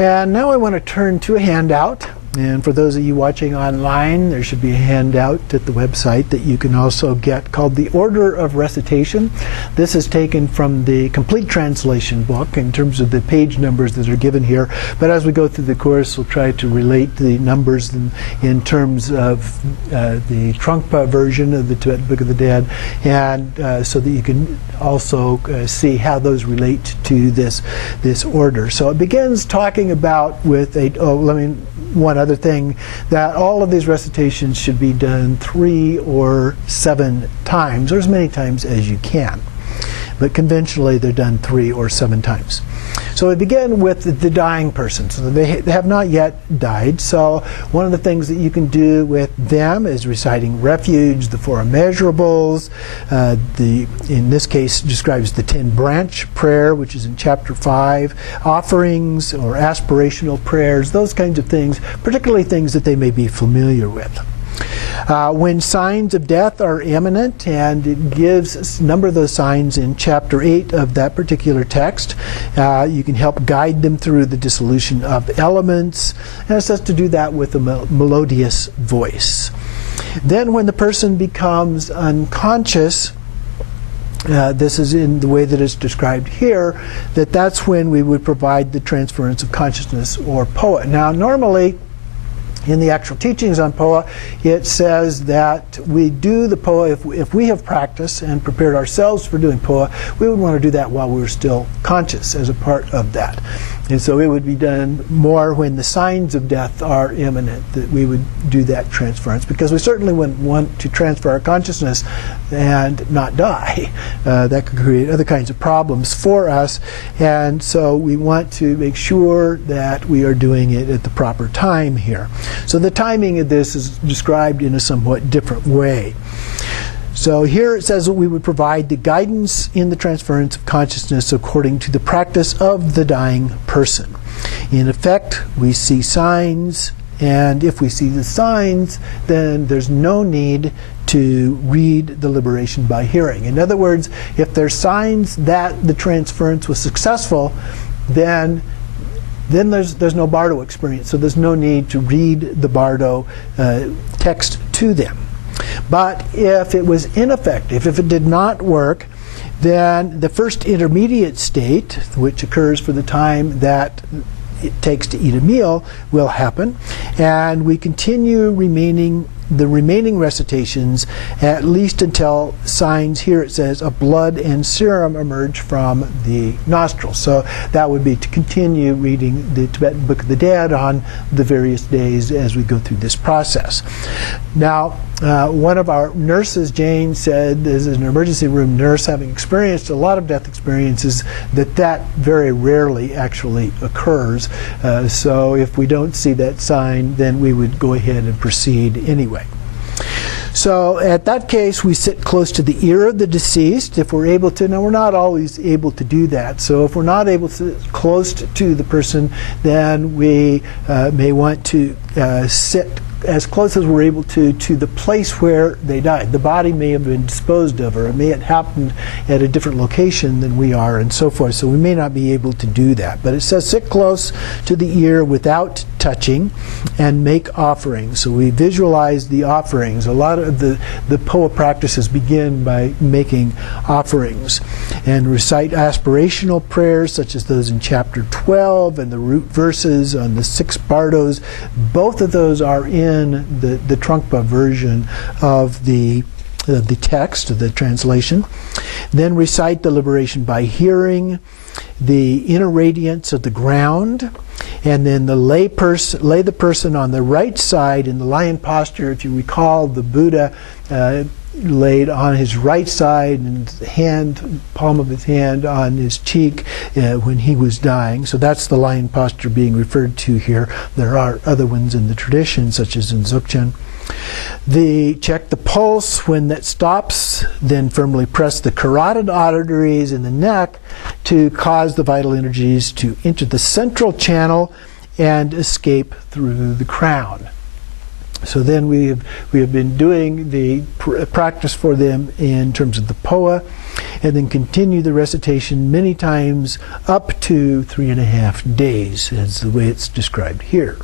And now I want to turn to a handout. And for those of you watching online, there should be a handout at the website that you can also get called the Order of Recitation. This is taken from the complete translation book in terms of the page numbers that are given here. But as we go through the course, we'll try to relate the numbers in terms of the Trungpa version of the Tibetan Book of the Dead, and so that you can also see how those relate to this order. So it begins talking about with one other thing, that all of these recitations should be done 3 or 7 times, or as many times as you can. But conventionally, they're done 3 or 7 times. So we begin with the dying person. So they have not yet died. So one of the things that you can do with them is reciting refuge, the 4 immeasurables. In this case, describes the 10 branch prayer, which is in chapter 5. Offerings or aspirational prayers, those kinds of things, particularly things that they may be familiar with. When signs of death are imminent, and it gives a number of those signs in chapter 8 of that particular text, you can help guide them through the dissolution of elements, and it says to do that with a melodious voice. Then when the person becomes unconscious, this is in the way that it's described here, that's when we would provide the transference of consciousness, or POA. Now normally, in the actual teachings on POA, it says that we do the POA, if we have practiced and prepared ourselves for doing POA, we would want to do that while we're still conscious as a part of that. And so it would be done more when the signs of death are imminent, that we would do that transference, because we certainly wouldn't want to transfer our consciousness and not die. That could create other kinds of problems for us, and so we want to make sure that we are doing it at the proper time here. So the timing of this is described in a somewhat different way. So here it says that we would provide the guidance in the transference of consciousness according to the practice of the dying person. In effect, we see signs, and if we see the signs, then there's no need to read the liberation by hearing. In other words, if there's signs that the transference was successful, then there's no Bardo experience, so there's no need to read the Bardo text to them. But if it was ineffective, if it did not work, then the first intermediate state, which occurs for the time that it takes to eat a meal, will happen, and we continue the remaining recitations at least until signs, here it says, of blood and serum emerge from the nostrils. So that would be to continue reading the Tibetan Book of the Dead on the various days as we go through this process. Now, one of our nurses, Jane, said, as an emergency room nurse, having experienced a lot of death experiences, that very rarely actually occurs. So if we don't see that sign, then we would go ahead and proceed anyway. So at that case, we sit close to the ear of the deceased if we're able to. Now, we're not always able to do that. So if we're not able to sit close to the person, then we may want to sit as close as we're able to the place where they died. The body may have been disposed of, or it may have happened at a different location than we are, and so forth. So we may not be able to do that. But it says sit close to the ear without touching and make offerings. So we visualize the offerings. A lot of the POA practices begin by making offerings, and recite aspirational prayers such as those in chapter 12 and the root verses on the 6 bardos. Both of those are in the Trungpa version of the text, of the translation. Then recite the liberation by hearing, the inner radiance of the ground, and then lay the person on the right side in the lion posture. If you recall, the Buddha laid on his right side and the palm of his hand on his cheek when he was dying. So that's the lion posture being referred to here. There are other ones in the tradition, such as in Dzogchen. Check the pulse. When that stops, then firmly press the carotid arteries in the neck to cause the vital energies to enter the central channel and escape through the crown. So then we have been doing the practice for them in terms of the POA, and then continue the recitation many times up to 3.5 days, is the way it's described here.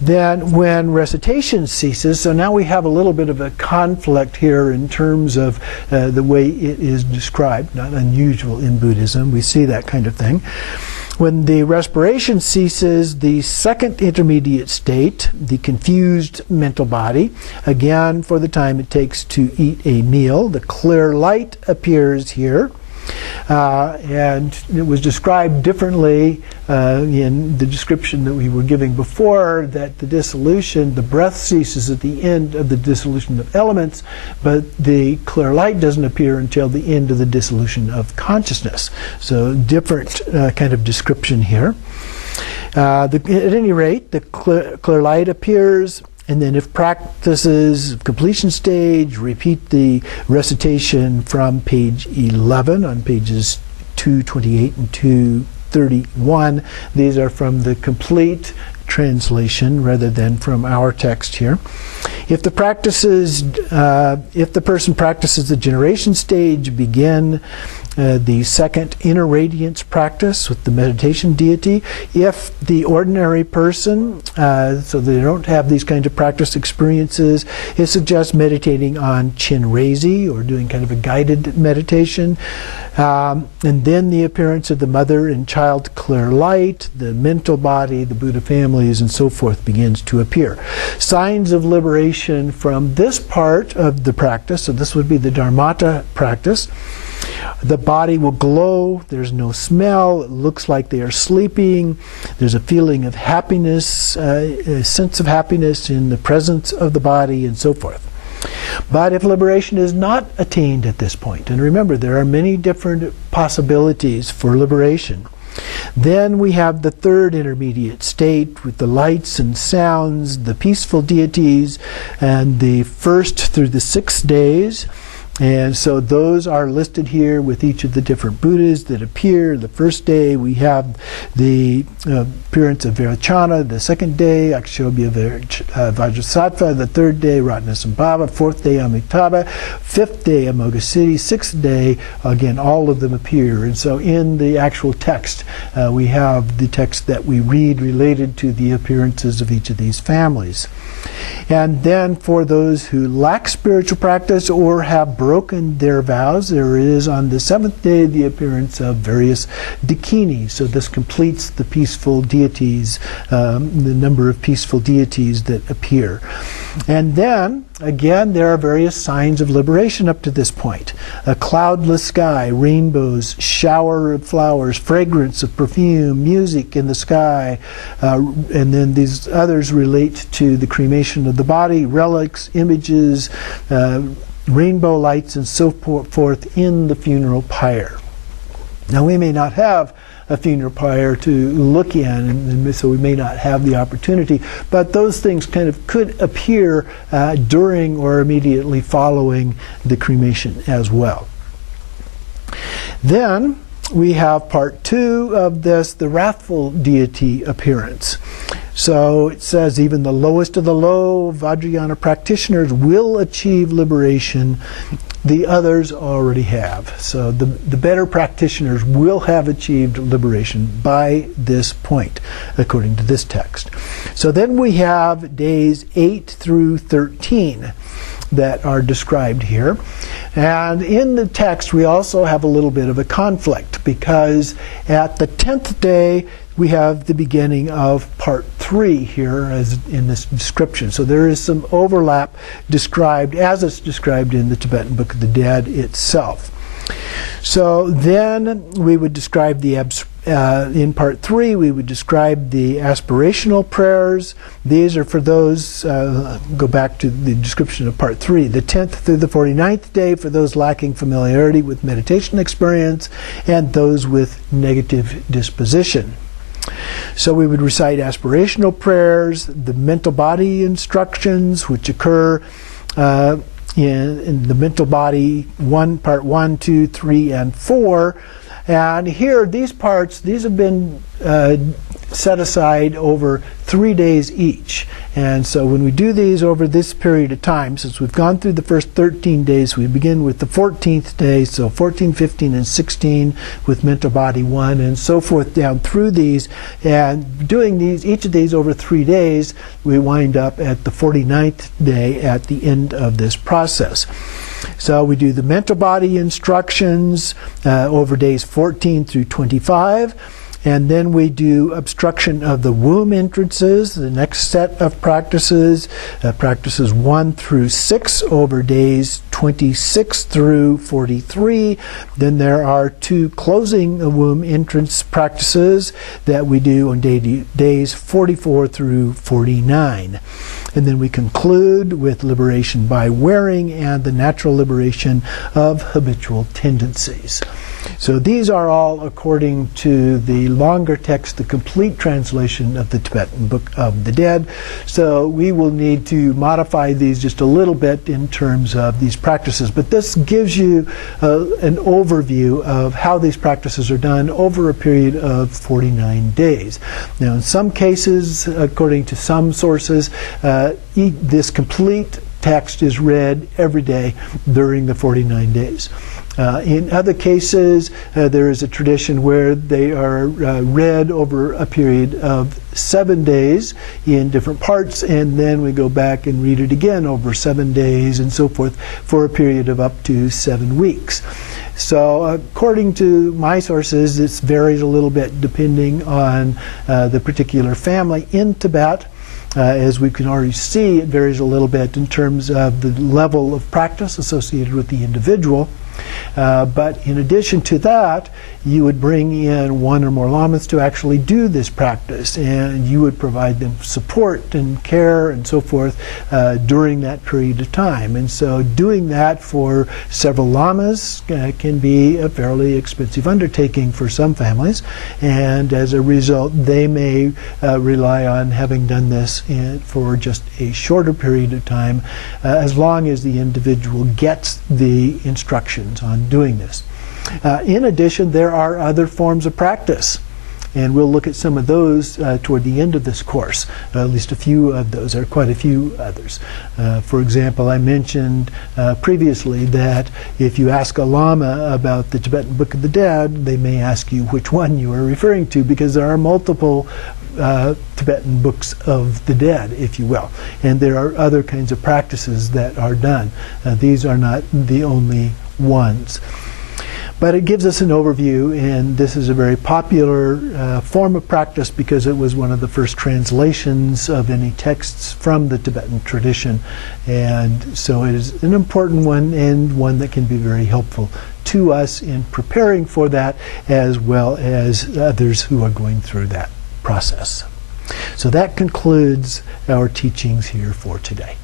Then when recitation ceases, so now we have a little bit of a conflict here in terms of the way it is described, not unusual in Buddhism. We see that kind of thing. When the respiration ceases, the second intermediate state, the confused mental body, again, for the time it takes to eat a meal, the clear light appears here. And it was described differently in the description that we were giving before, that the dissolution, the breath ceases at the end of the dissolution of elements, but the clear light doesn't appear until the end of the dissolution of consciousness. So different kind of description here. At any rate, the clear light appears. And then if practices completion stage, repeat the recitation from page 11 on pages 228 and 231. These are from the complete translation rather than from our text here. If the person practices the generation stage, begin the second inner radiance practice with the meditation deity. If the ordinary person, so they don't have these kinds of practice experiences, it suggests meditating on Chenrezi, or doing kind of a guided meditation. And then the appearance of the mother and child clear light, the mental body, the Buddha families, and so forth begins to appear. Signs of liberation from this part of the practice, so this would be the Dharmata practice. The body will glow, there's no smell, it looks like they are sleeping, there's a feeling of happiness, a sense of happiness in the presence of the body, and so forth. But if liberation is not attained at this point, and remember there are many different possibilities for liberation, then we have the third intermediate state with the lights and sounds, the peaceful deities, and the 1st through the 6th days. And so those are listed here with each of the different Buddhas that appear. The first day we have the appearance of Vairocana. The second day, Akshobhya Vajrasattva. The third day, Ratnasambhava. Fourth day, Amitabha. Fifth day, Amoghasiddhi. Sixth day, again, all of them appear. And so in the actual text, we have the text that we read related to the appearances of each of these families. And then for those who lack spiritual practice or have broken their vows, there is on the 7th day the appearance of various dakini. So this completes the peaceful deities, the number of peaceful deities that appear. And then, again, there are various signs of liberation up to this point. A cloudless sky, rainbows, shower of flowers, fragrance of perfume, music in the sky, and then these others relate to the cremation of the body, relics, images, rainbow lights, and so forth in the funeral pyre. Now, we may not have a funeral pyre to look in, and so we may not have the opportunity, but those things kind of could appear during or immediately following the cremation as well. Then we have part 2 of this, the wrathful deity appearance. So it says even the lowest of the low Vajrayana practitioners will achieve liberation. The others already have. So the better practitioners will have achieved liberation by this point, according to this text. So then we have days 8 through 13 that are described here. And in the text we also have a little bit of a conflict, because at the 10th day we have the beginning of part 3 here as in this description. So there is some overlap described as it's described in the Tibetan Book of the Dead itself. So then we would describe the in part 3 we would describe the aspirational prayers. These are for those, go back to the description of part 3, the 10th through the 49th day for those lacking familiarity with meditation experience and those with negative disposition. So we would recite aspirational prayers, the mental body instructions, which occur in the mental body part 1, 2, 3, and 4. And here, these parts, these have been set aside over 3 days each. And so when we do these over this period of time, since we've gone through the first 13 days, we begin with the 14th day, so 14, 15, and 16 with mental body 1, and so forth down through these. And doing these, each of these over 3 days, we wind up at the 49th day at the end of this process. So we do the mental body instructions over days 14 through 25. And then we do obstruction of the womb entrances, the next set of practices, practices 1 through 6 over days 26 through 43. Then there are 2 closing the womb entrance practices that we do on days 44 through 49. And then we conclude with liberation by wearing and the natural liberation of habitual tendencies. So these are all according to the longer text, the complete translation of the Tibetan Book of the Dead. So we will need to modify these just a little bit in terms of these practices. But this gives you an overview of how these practices are done over a period of 49 days. Now, in some cases, according to some sources, this complete text is read every day during the 49 days. In other cases, there is a tradition where they are read over a period of 7 days in different parts, and then we go back and read it again over 7 days and so forth for a period of up to 7 weeks. So according to my sources, this varies a little bit depending on the particular family in Tibet. As we can already see, it varies a little bit in terms of the level of practice associated with the individual. But in addition to that, you would bring in 1 or more lamas to actually do this practice, and you would provide them support and care and so forth during that period of time. And so doing that for several lamas can be a fairly expensive undertaking for some families, and as a result they may rely on having done this for just a shorter period of time, as long as the individual gets the instructions on doing this. In addition, there are other forms of practice, and we'll look at some of those toward the end of this course, at least a few of those. There are quite a few others. For example, I mentioned previously that if you ask a lama about the Tibetan Book of the Dead, they may ask you which one you are referring to, because there are multiple Tibetan books of the dead, if you will, and there are other kinds of practices that are done. These are not the only ones. But it gives us an overview, and this is a very popular form of practice because it was one of the first translations of any texts from the Tibetan tradition. And so it is an important one, and one that can be very helpful to us in preparing for that, as well as others who are going through that process. So that concludes our teachings here for today.